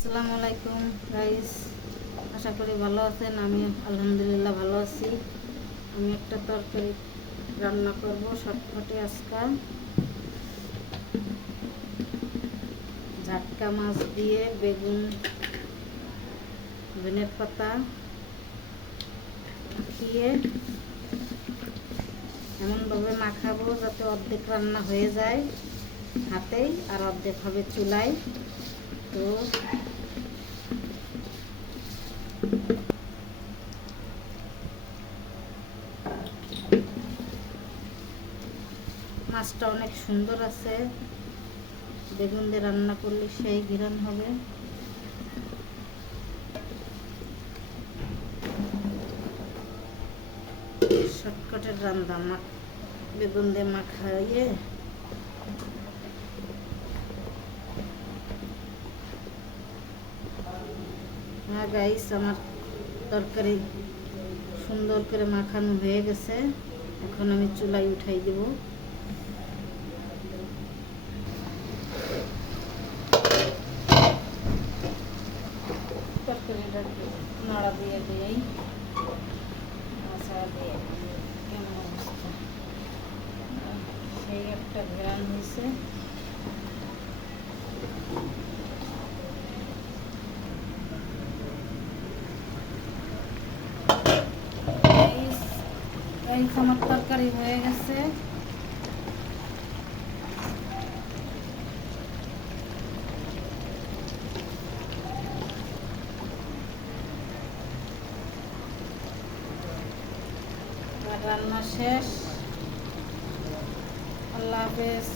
আসসালামু আলাইকুম গাইস, আশা করি ভালো আছেন। আমি আলহামদুলিল্লাহ ভালো আছি। আমি একটা তরকারি রান্না করব শর্টকাটে। আজকে ঝাটকা মাছ দিয়ে বেগুন ধনের পাতা দিয়ে এমনভাবে মাখাবো যাতে অর্ধেক রান্না হয়ে যায় হাতেই আর অর্ধেক হবে চুলায়। তো মাছটা অনেক সুন্দর আছে, বেগুন দিয়ে রান্না করলে সেই ঘ্রাণ হবে। শর্টকাটের রান্না বেগুন দিয়ে মাখাইয়ে গাইস, আমার তরকারি সুন্দর করে মাখানো হয়ে গেছে। এখন আমি চুলায় উঠাই দেব। তরকারিটা নাড়া দিয়ে দিই, মশলা দিয়ে কেমন অবস্থা, সেই একটা ঘ্রাণ হয়েছে। আমার তরকারি হয়ে গেছে। রান্না শেষ। আল্লাহ হাফেজ।